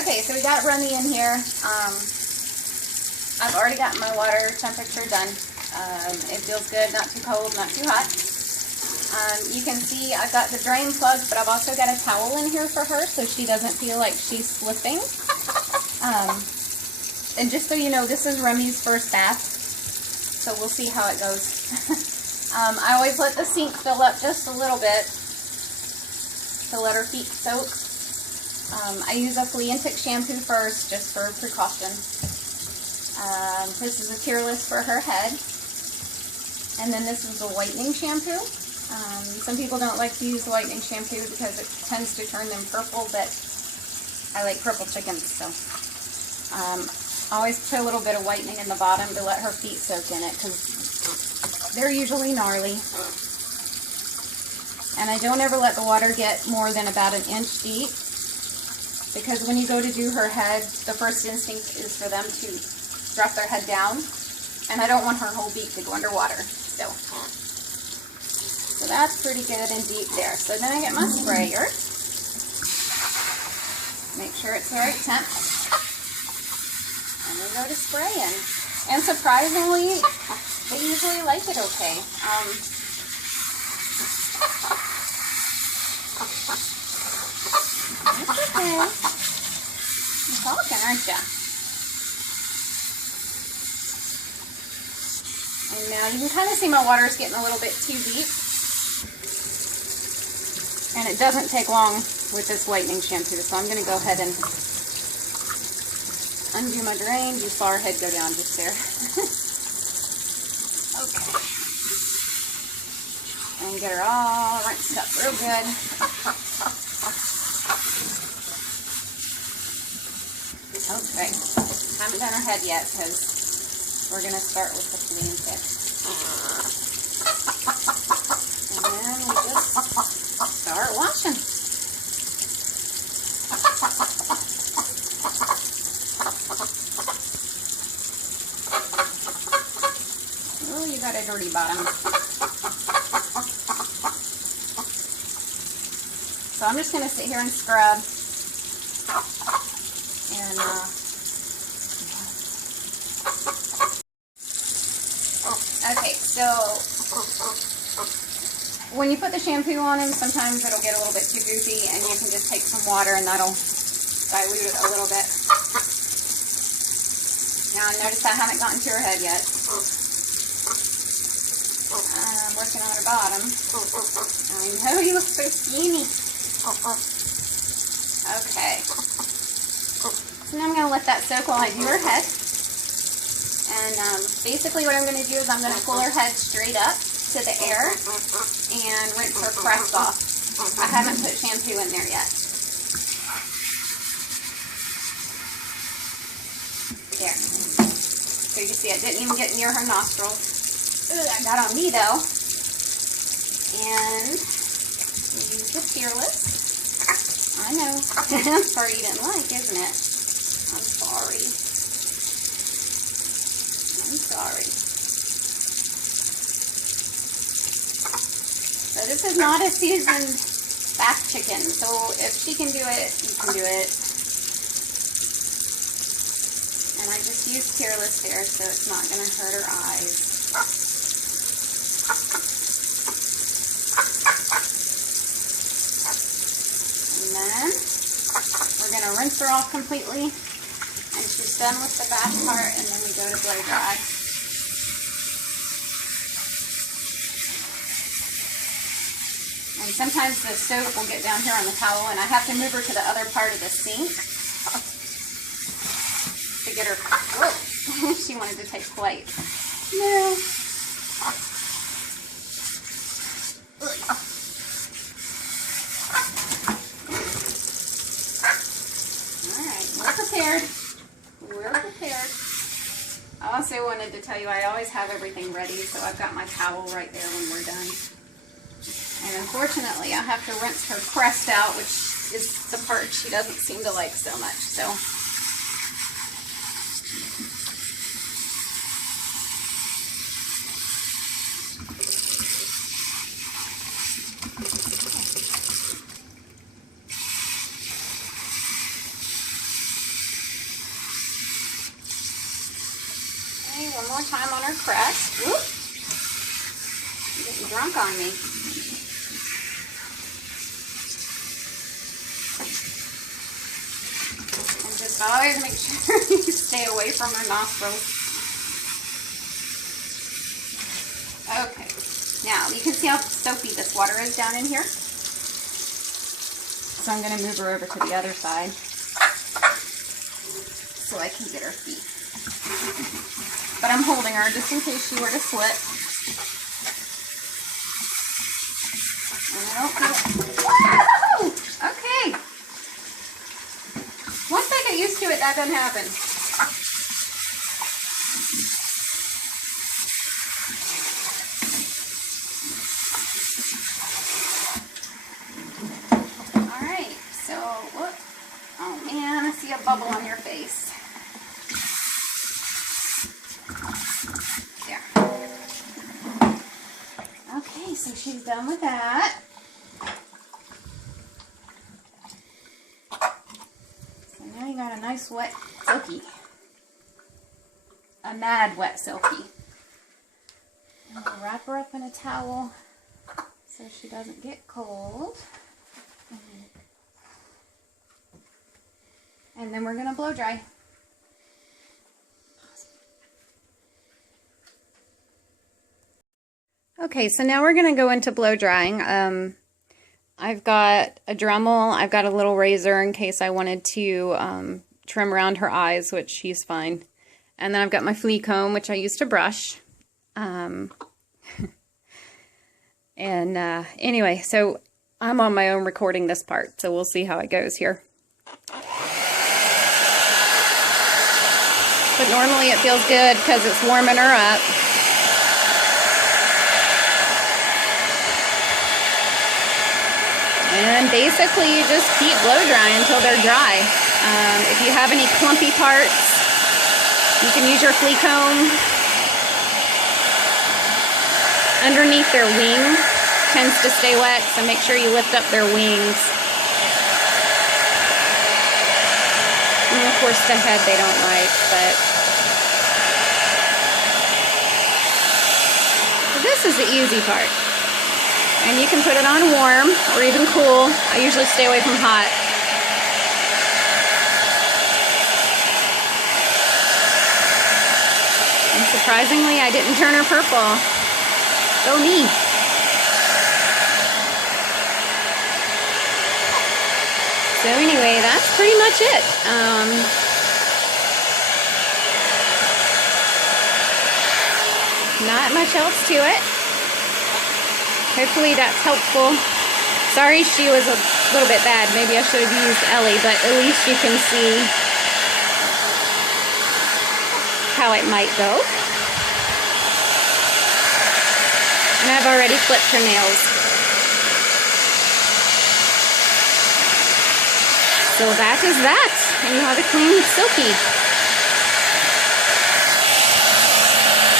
Okay, so we got Remy in here. I've already got my water temperature done. It feels good, not too cold, not too hot. You can see I've got the drain plugged, but I've also got a towel in here for her so she doesn't feel like she's slipping. And just so you know, this is Remy's first bath, so we'll see how it goes. I always let the sink fill up just a little bit to let her feet soak. I use a flea and tick shampoo first, just for precaution. This is a tearless for her head. And then this is a whitening shampoo. Some people don't like to use the whitening shampoo because it tends to turn them purple, but I like purple chickens, so I always put a little bit of whitening in the bottom to let her feet soak in it because they're usually gnarly. And I don't ever let the water get more than about an inch deep, because when you go to do her head, the first instinct is for them to drop their head down, and I don't want her whole beak to go underwater. So that's pretty good and deep there. So then I get my sprayer. Make sure it's the right temp. And we go to spraying. And surprisingly, they usually like it okay. It's okay. You're talking, aren't ya? And now you can kind of see my water is getting a little bit too deep. And it doesn't take long with this whitening shampoo, so I'm going to go ahead and undo my drain. You saw her head go down just there. Okay. And get her all rinsed up real good. Okay. Haven't done her head yet because we're going to start with the flea and tick. And then we just start washing. Oh, you got a dirty bottom. So I'm just going to sit here and scrub. And okay, so when you put the shampoo on him, sometimes it'll get a little bit too goopy, and you can just take some water and that'll dilute it a little bit. Now notice I haven't gotten to her head yet. I'm working on her bottom. I know you look so skinny. Okay. So now I'm going to let that soak while I do her head. And basically what I'm going to do is I'm going to pull her head straight up to the air and rinse her crest off. I haven't put shampoo in there yet. There. So you can see it didn't even get near her nostrils. Ooh, I got on me though. And use the tearless. I know. That's part you didn't like, isn't it? I'm sorry. I'm sorry. So this is not a seasoned bath chicken, so if she can do it, you can do it. And I just used tearless there, so it's not going to hurt her eyes. And then we're going to rinse her off completely, and she's done with the bath part, and then we go to blow dry. And sometimes the soap will get down here on the towel, and I have to move her to the other part of the sink to get her. Whoa! She wanted to take flight. No. Alright, we're prepared. We're prepared. I also wanted to tell you I always have everything ready, so I've got my towel right there when we're done. And unfortunately, I have to rinse her crest out, which is the part she doesn't seem to like so much. So, one more time on her crest. Whoop. You're getting drunk on me. And just always make sure you stay away from her nostrils. Okay. Now, you can see how soapy this water is down in here. So I'm going to move her over to the other side so I can get her feet. But I'm holding her just in case she were to slip. And I don't feel... Woo! Okay. Once I get used to it, that doesn't happen. Alright, so, whoop. Oh man, I see a bubble on your face. There. Okay, so she's done with that. So now you got a nice wet Silkie. A mad wet Silkie. And we'll wrap her up in a towel so she doesn't get cold. And then we're going to blow dry. Okay, so now we're going to go into blow drying. I've got a Dremel. I've got a little razor in case I wanted to trim around her eyes, which she's fine. And then I've got my flea comb, which I use to brush. Anyway, so I'm on my own recording this part, so we'll see how it goes here. But normally it feels good because it's warming her up. And basically you just keep blow drying until they're dry. If you have any clumpy parts, you can use your flea comb. Underneath their wing tends to stay wet, so make sure you lift up their wings. And of course the head they don't like, but so this is the easy part. And you can put it on warm or even cool. I usually stay away from hot. And surprisingly, I didn't turn her purple. Go me. So anyway, that's pretty much it. Not much else to it. Hopefully that's helpful. Sorry she was a little bit bad. Maybe I should have used Ellie, but at least you can see how it might go. And I've already clipped her nails. So that is that. And you have a clean Silkie.